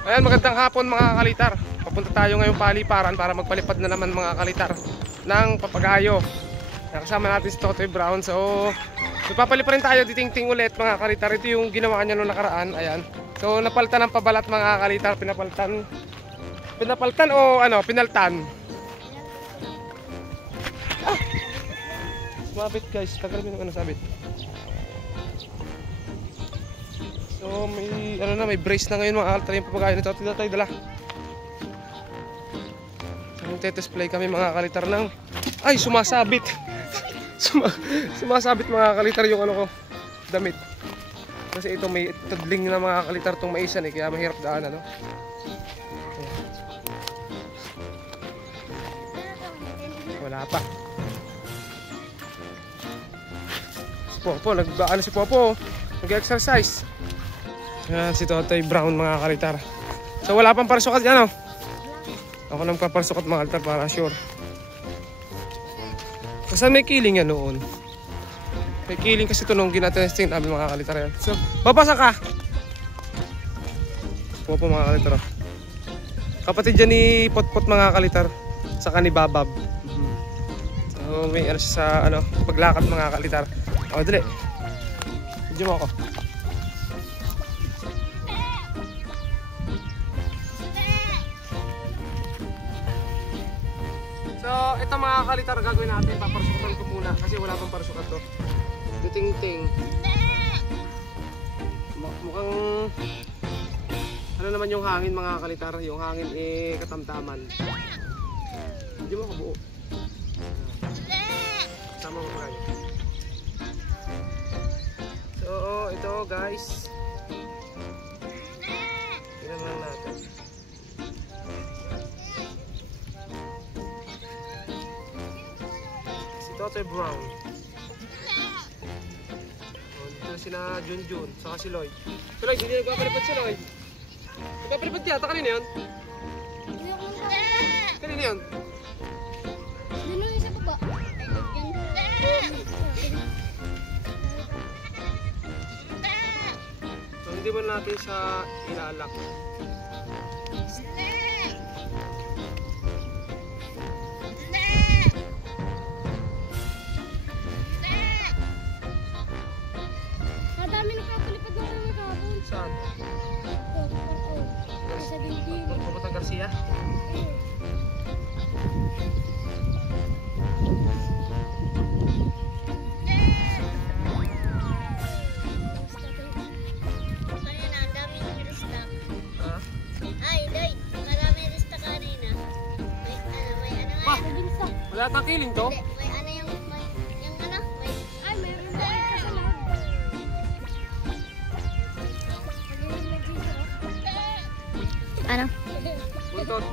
Ayan, magandang hapon mga kalitar. Papunta tayo ngayong paliparan para magpalipad na naman mga kalitar ng papagayo. Nakasama natin si Totoy Brown. So, magpapalipad rin tayo diting-ting ulit mga kalitar. Ito yung ginawa niya nung nakaraan. Ayan. So, napalitan ng pabalat mga kalitar. Pinapalitan o ano, pinaltan. Ah! Sumabit guys. Tagal mo yung sabit. So may ano na, may brace na ngayon mga kalitar yung papagayo nito. Ito tayo dala. So magte-test play kami mga kalitar ng ay sumasabit. Sumasabit mga kalitar yung ano ko damit. Kasi ito may tudling na mga kalitar tong maisan eh, kaya mahirap daan ano. Wala pa. Si Popo, nag-ano si Popo? Nag-exercise. Yan si Totoy Brown mga kalitar. So wala pang parasukat yan, oh. Ako nang paparasukat mga kalitar para sure. Kasi may kiling yan noon. May kiling kasi ito nung ginatesting namin mga kalitar yan. So babasa ka. Popo mga kalitar, oh. Kapatid dyan ni Potpot mga kalitar. Saka ni Babab. So may ano sa ano, paglakad mga kalitar. O dali. Medyo mo ako. So, ito mga kalitar gagawin natin, paparasukan ko muna kasi wala pang parasukan to. Ting-ting. Mukhang ano naman yung hangin mga kalitar, yung hangin eh katamtaman. Hindi mo kabuo. Sama mo kayo. So, ito guys. Tingnan lang natin. Totoy Brown. Oh, dito sila Junjun, saka si Lloyd. Si Lloyd, hindi nagpapalipad si Lloyd. Nagpapalipad yata, kanina yun? Kanina yun? Dino yung sa baba. So, hindi mo natin siya ilalak. Madami nagpapalipad na kami kahapon. Saan? Ito, sa dingding. Puputang Garcia? Kanina, ang daming rista. Ha? Ay, Lloyd, marami rista kanina. May ano Pa! nga. Wala tang kiling to? Hindi, may ano yung ano, may... Ay, meron na ka sa loob. Ano? Buntot.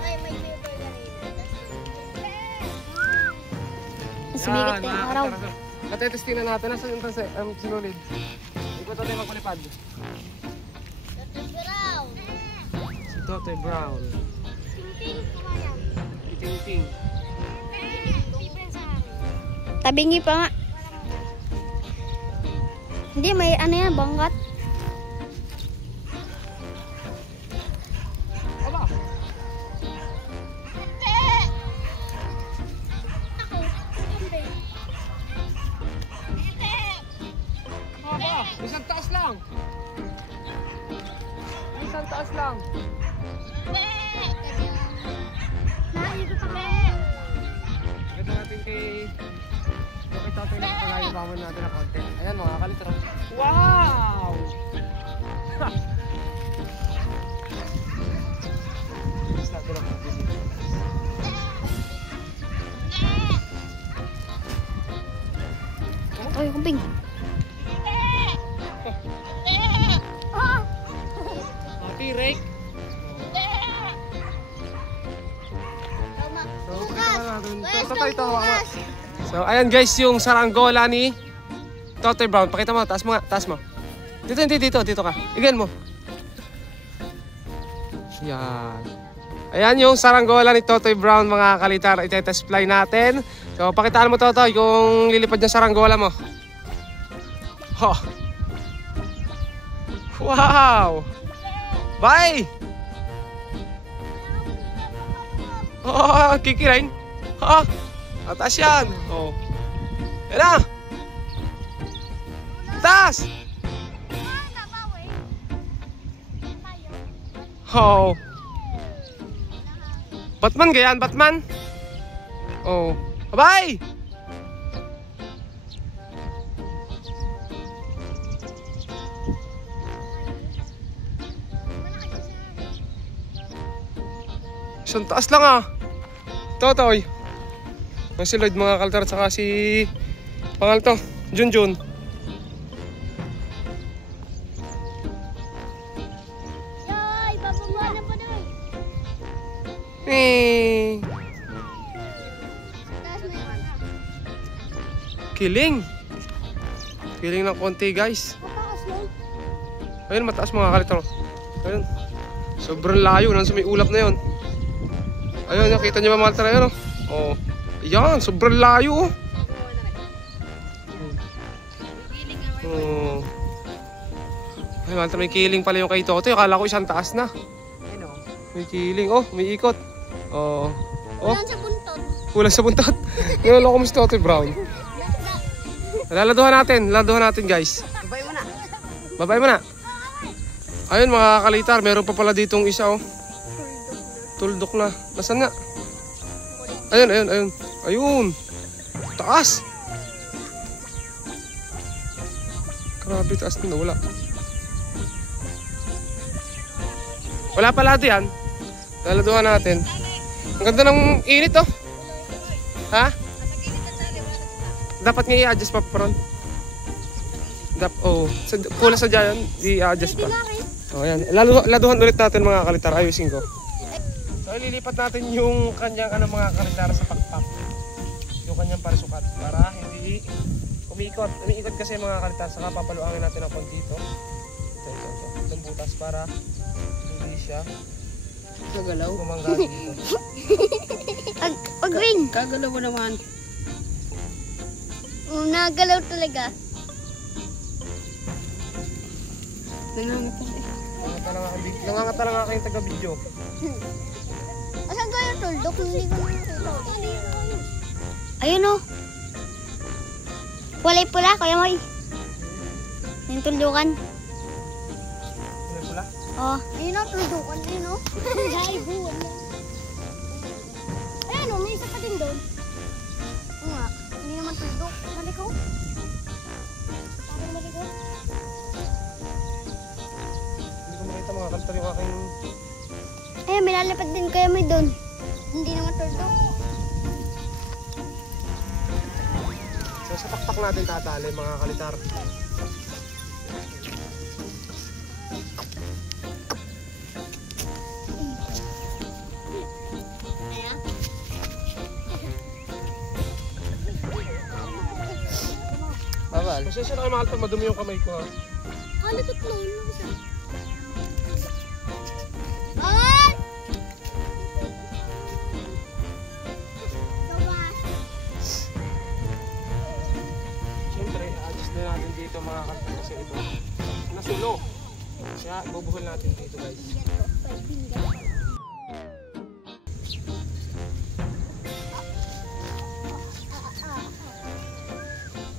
Ay, may paper kanina. Sumigat na yung araw. Natetesting na natin. Nasaan yung sinulid? Ikot natin magpalipad. Brown. Si Totoy Brown. Ting-ting ko kaya. Ting-ting. Tabingi pa nga. Hindi, may ano yan, banggat. Aba! Aba! Isang taas lang! Isang taas lang! Naikot ako. Ito natin kay Totoy na kapagayo bawon natin na konti. Ayan mga kalitro. Wow! Start ko lang mga busy. Oy, kumping. Happy Rake! So ayan guys yung saranggola ni Totoy Brown. Pakita mo, taas mo nga, taas mo. Dito ka. Igain mo. Yan. Ayan yung saranggola ni Totoy Brown mga kalitar. Ite-test fly natin. So pakitaan mo Totoy kung lilipad yung saranggola mo. Ho. Wow! Bye! Oh, kikirain. Ha? Atas yan. Oh. Yan na. Taas! Oh. Batman ganyan, Batman. Oh. Bye! Isang taas lang ah. Totoy. Si Lloyd mga kaltar at saka si pangal to, Junjun. Yoy, bababa na pa doon. Eh. Taas mo yun. Kiling. Kiling ng konti guys. Mataas mo. Ayun mataas mga kaltar. Ayun. Sobrang layo nang sa may ulap na yun. Ayun, nakita niyo ba mga kaltar ayun oh. Oh. Yan, sobrang layo oh. Oh. Ay, mga kaltar, may kiling pala yung kay Toto. Akala ko isang taas na. May kiling. Oh, may ikot. Oh. Oh, Wala sa buntot. kulang sa buntot. Nalala ko si Toto Brown. Laladuhan natin guys. Babay mo na. Babay mo na. Ayun mga kalitar, meron pa pala ditong isa oh. Tuldok na. Nasaan nga? Ayun. Ayun. Taas. Grabe, taas na wala. Wala pala ito yan. Laladuhan natin. Ang ganda ng init oh. Ha? Dapat nga i-adjust pa pa ron. Oh, kulang sa dyan, i-adjust pa. Oh, yan. Laduhan ulit natin mga kalitar. Ayusin ko. So, ililipat natin yung kanyang mga kalitar sa pakpak. Yung kanyang parisukat para hindi umiikot. Umiikot kasi mga kalitar. Saka papaluangin natin ang konti ito. Ito. Itong butas para hindi siya Gagalaw. gumangga dito. Pag-ring. Gagalaw mo naman. Nagalaw talaga. Nangangatal eh. Nangangata lang nga kayong taga-video. Asan ka yung tuldok? Hindi ko nakita. Ayun o. Walay pula, Kuya Moy. Yung tuldukan. May pula? Oh. Ayun o, tuldukan. Ayun o. Ayun o, may isa pa din doon. Oo nga. Hindi naman tuldok. Maliko. Parang maliko. Hindi ko makita mga kalitar yung aking... Ayun, may lalapad din Kuya Moy doon. Hindi naman tuldok. So sa pakpak natin tatali mga kalitar. Ayan. Bawal. Pasensya na kayo mga kalitar, madumi yung kamay ko ha. Kalikot lang. Bawal! Siyempre, adjust na natin dito mga kalitar kasi ito nasulo. Kaya ibubuhol natin dito guys.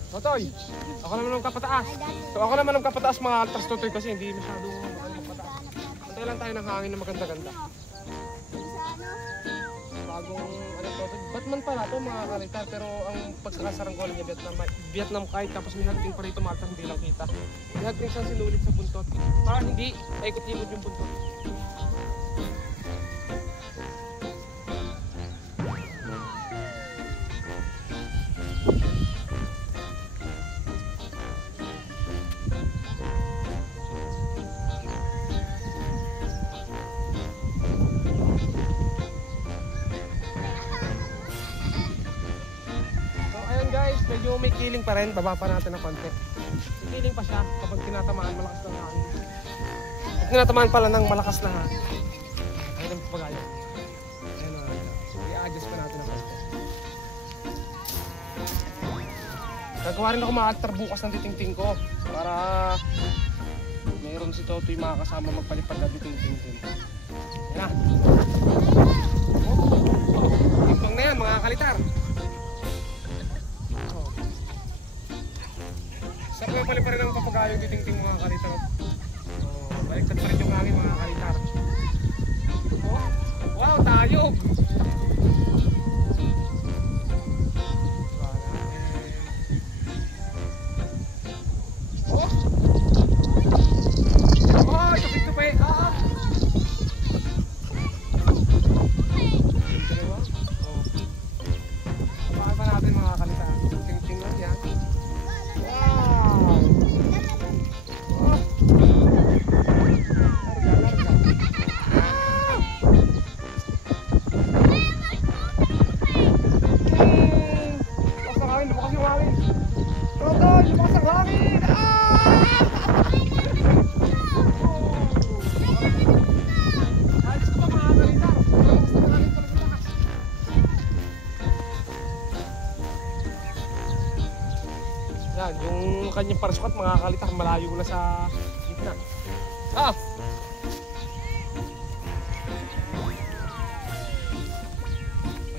Totoy, ako naman ang kapataas. So ako naman ang kapataas mga altas Totoy kasi hindi masyadong pataas. Antay lang tayo ng hangin na maganda-ganda. Bagong Totoy, Batman pala ito mga kalitar pero ang pagkakasaranggola niya Vietnam kahit tapos may hagting pa rito mga altas hindi lang kita. May hagting siyang sinulit sa buntot para hindi paikot-ikot yung buntot. Medyo may kiling pa rin, baba pa natin ng konti. May kiling pa siya kapag tinatamaan malakas ng hangin. Pag tinatamaan pala ng malakas na hangin. Ayun ang papagayo. Ayun o. So i-adjust pa natin ng konti. Gagawa rin ako mga altar bukas ng titingting ko. Para mayroon doon si Toto yung makakasama magpalipad na Ting-Ting din. Yan na. Tingtong na yan mga kalitar. Sa pala pa rin ang papagayong Ting-Ting mga kalitar. Baliktad pa rin yung hangin mga kalitar. Wow, tayog! Yan, yung kanyang parasukat mga kalitar malayo na sa gitna. Ah!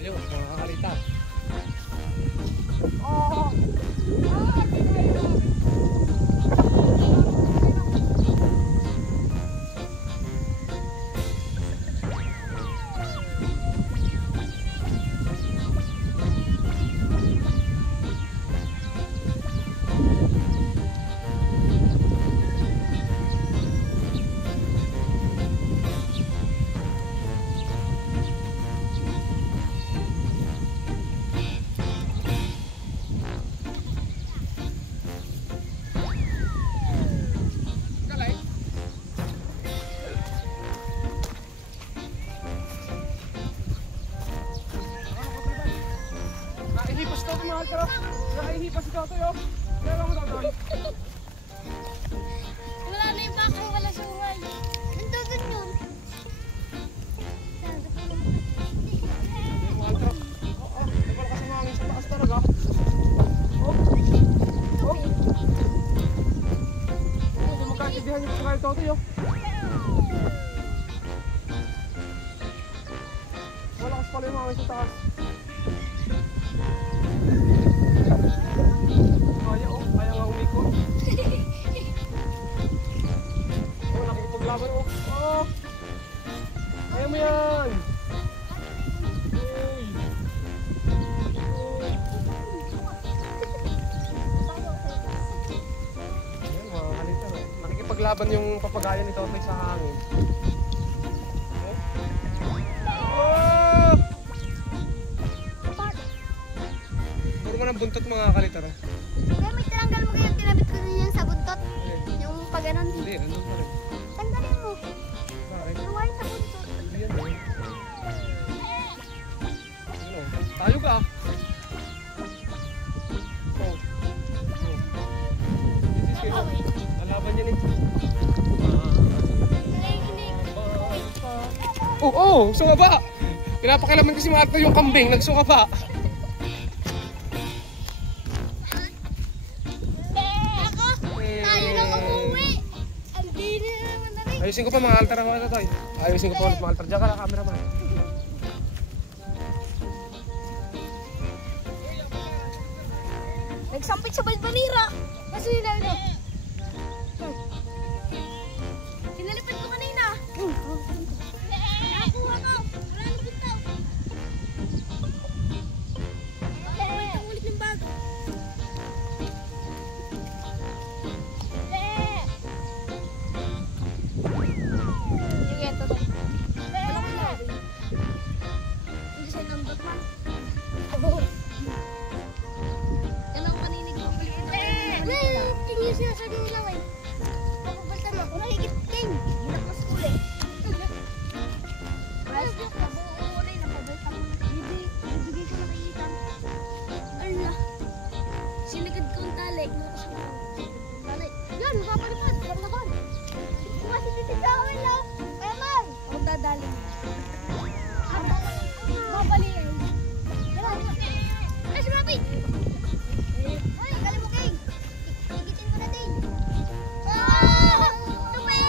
Ayaw, mga kalitar. Oh! Nakahihipas si Toto yun. Kaya mo Toto. Wala na yung bakang kalasungay. Nandun yun. Yung altro. Oo, nagwala kasi mahangin sa taas talaga. Oh. Oh. Hindi magkaintindihan yung pagkakain Toto yun. Wala kasi pala yung mahangin sa taas. Kaya nga umikot. Nakikipaglaban. Kaya mo yan. Ayan mga kalitar. Nakikipaglaban yung papagayan ni Totoy sa hangin. Puro mo ng buntot mga kalitar. Kaya may tinanggal mo kaya tinabit ko rin yan sa buntot. Yung pag ganon. Hindi, nandun pa rin. Tanggalin mo. Bakit? Luwain sa buntot. Hindi yan eh. Ano? Tayo ka. Oh. Lalaban yan eh. Oh, sumaba! Pinapakilaman kasi Marta yung kambing, nagsukaba. Ayusin ko pa mga altar ang mga Totoy. Ayusin ko pa ulit mga altar. Diyan ka na, cameraman. Nagsampit sa balbanira. Kasi nila ito. Sinalipad ko kanina. Nakuha ko. Maraming bitaw. Ulit ng bag. Sige, ito. Wala ko na. Hindi siya nandot man. Yan ang kaninig ko. Tingin siya sa gulaw eh. Papabalta mo. Kung nakikit king. Hinak mo sa uli. Ayos mo. Nabuo uli. Napabalta mo. Bibigay ko nakikita. Ala. Siligad ko ang tali. Tali. Yan, mapapalipad. Yan na kon. Kumasi titig sa akin lang. Kaya man. Huwag dadali. Mapaliyan. Ay, si Rapi! Ay, galing mo, King! Higitin mo na din! Ah! Tupi!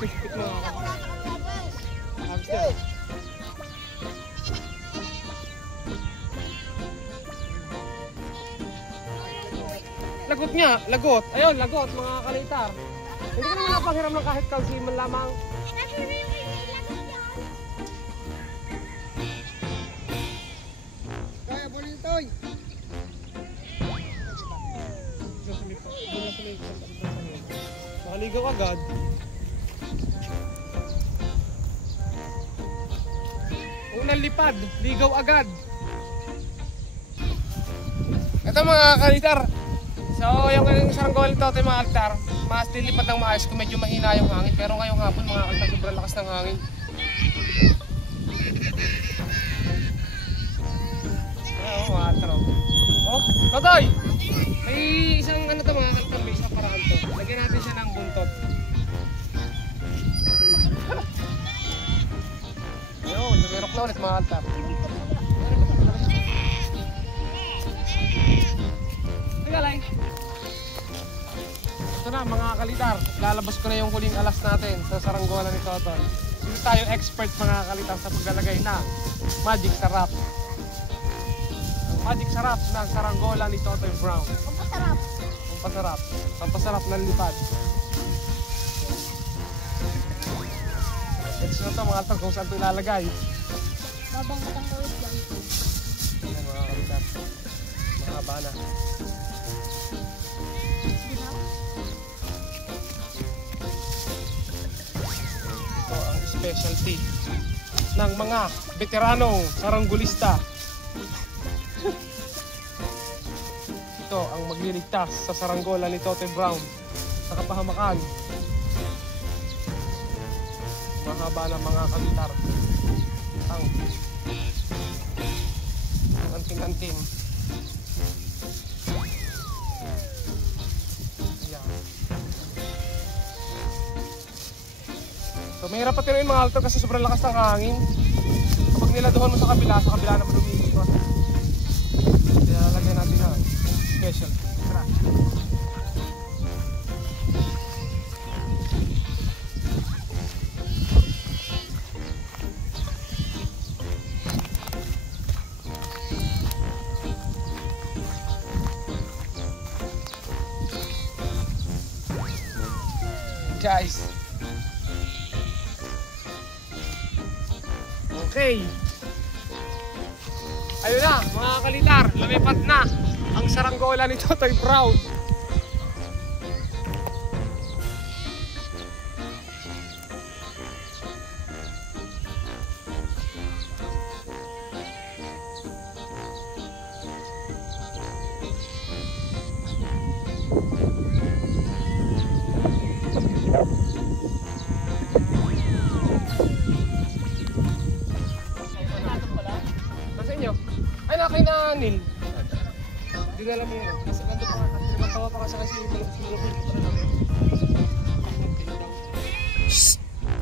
Pick mo. Hamster. Lagot niya, lagot. Ayun, lagot mga kalitar. Hindi ko naman napanghiram ng kahit kalsiman lamang. Kaya mo nitoy. Nakaligaw agad. Unang lipad, ligaw agad. Ito mga kalitar. So yung saranggola nito ito mga altar, mas lilipad ng maayos kung medyo mahina yung hangin. Pero ngayong hapon mga altar, sobrang lakas ng hangin. Ayan mga altar. Oh, Totoy! May isang ano to mga altar, may isang paraan to. Lagyan natin siya ng buntot. Ayun, sumirok na ulit mga altar. Galay. Ito na mga kalitar, lalabas ko na yung huling alas natin sa saranggola ni Totoy. Hindi tayo expert mga kalitar sa paglalagay na magic sarap. Ang magic sarap ng saranggola ni Totoy Brown. Pampasarap. Pampasarap. Pampasarap ng lipad. Ito na ito mga kalitar kung saan ito ilalagay. Babang matang ulit yan. Ayan mga kalitar. Mahaba na. Ito ang specialty ng mga veteranong saranggolista. Ito ang magliligtas sa saranggola ni Totoy Brown sa kapahamakan. Mahaba na mga kalitar. Ang anting-anting. So mahirap pa tinuin mga altar kasi sobrang lakas ng hangin. Kapag niladuhan mo sa kabila naman lumilipad. Kaya lagyan natin na special. Tara. Guys. Okay. Ayun na, mga kalitar, lumipad na ang saranggola ni Totoy Brown. Ay, nakay na Nil. Hindi na alam yun. Kasi nandun pa kasi nagtawa pa kasi kasi yung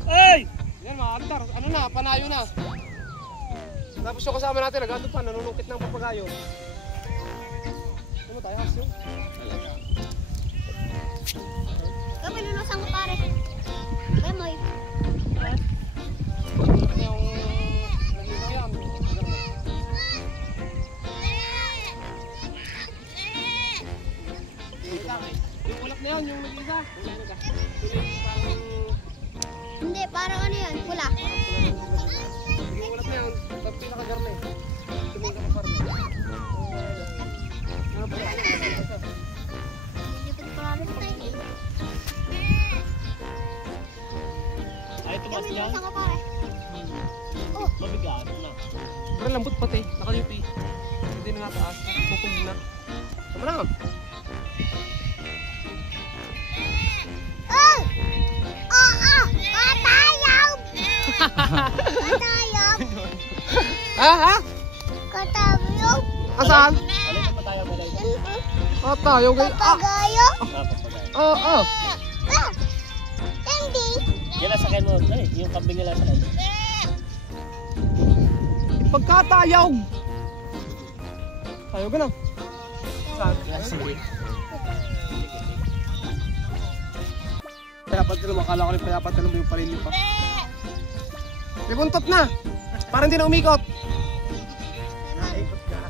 ay! Yan mga altar. Ano na, panayo na. Tapos yung kasama natin, nagandun pa, nanunungkit ng papagayo. Ano tayo, Asyo? Kami lunasan ko pare. Bemoy. Yung naging yan. Yung ulap na yun, yung nag-isa. Hindi, parang ano yan, pula. Yung ulap na yun, pag pinakagarne. Tumingin ka pa parang. Ano ba yan? Hindi pa parang tayo. Ay, tumas Kami niya. lunasan ko pare. Oh, Mabigat na. Sobrang lambot pati, nakalipi. Hindi na nataas, pupog na. Tama na. oh! Katayaw! Katayaw! Ha? Katayaw! Asan? Alay pa tayo ba lang? Ata, yung gay... Papagayo! Papagayo. Oo. Hindi! Yan ang sakyan mo. Ay, yung kambing nila sa kanya. Pagkatayaw! Tayo ka na. Saan? Sige. Pinapantalong mo, akala ko rin pinapantalong mo yung palili pa. May buntot na! Parang hindi na umikot. Naikot ka.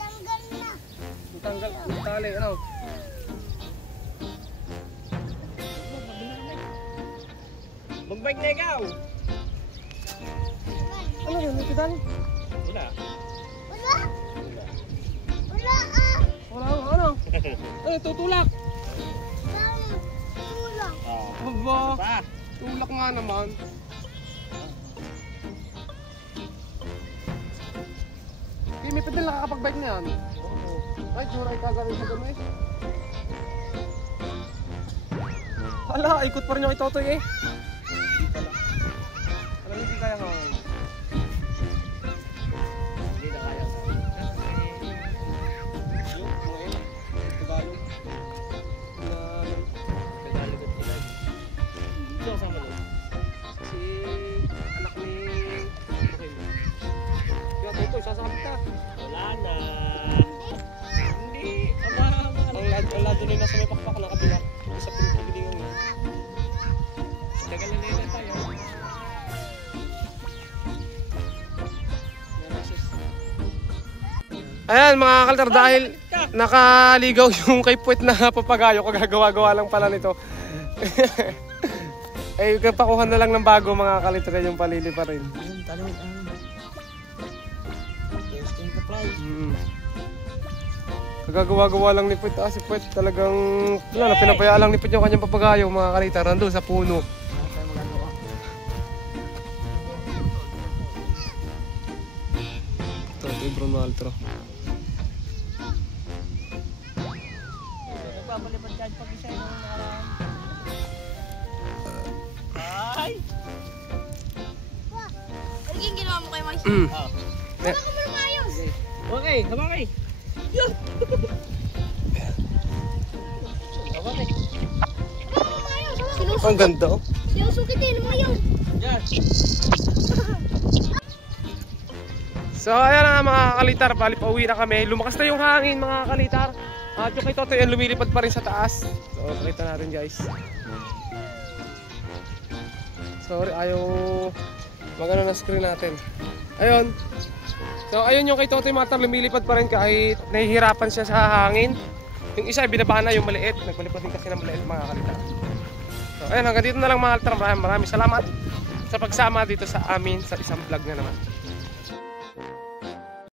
Tanggal na. Tanggal, tali, ano? Magbike na ikaw. Ano yun, may kidal? Wala. Wala. Wala. Wala ah. Wala, ano? Eh, tutulak. Tulang. Oh. Baba, Pa. tulak nga naman. Okay, may pedal nakakapag-bike na yan. Oo. Ay, tsura ay kagawin sa gano'n eh. Hala, ikot pa rin yung kay Totoy eh. Hindi pala. Alam, hindi kaya nga. Hindi na kaya. Yung, mga yun. Tagalog. Na, Nagaligot sila. Ito kasama mo. si anak ni... Okay. Kaya Totoy, sasabit ka. Wala na. Hindi. Ang lado na nasa may pakpak na kabila. Sa pinagpilingan niya. Tagal na nila tayo. Ayan mga kaltar, dahil nakaligaw yung kay Puwet na papagayo, kagagawa-gawa lang pala nito. Eh, pakuhan na lang ng bago mga kalitra yung palili pa rin. Ayun, talawin ang. Testing the price. Kagagawa-gawa lang ni Puwet. Si Puwet talagang, wala na, pinapayaan lang ni Puwet yung kanyang papagayo mga kalitra, nandun sa puno. Wala tayong magagawa. Ito, ito yung Bruno Altro. Nagpapalipad dyan pag isa yung nakaraan. Ay! Ano yung ginawa mo kay Mike? Ah. Wala ka mo lumayos. Okay, habangay. Yun! Habangay. Wala ka lumayos. Ang ganda oh. Sinusukitin mo yun. Yan. So ayan na nga mga kalitar, bali pa uwi na kami. Lumakas na yung hangin mga kalitar. At yung kay Totoy yan lumilipad pa rin sa taas. So pakita natin guys. Sorry, ayaw magano na screen natin. Ayun. So ayun yung kay Totoy Matar, lumilipad pa rin kahit nahihirapan siya sa hangin. Yung isa binaba na yung maliit. Nagpalipad din kasi ng maliit mga kalitar. So ayun, hanggang dito na lang mga kalitar. Maraming salamat sa pagsama dito sa amin sa isang vlog na naman.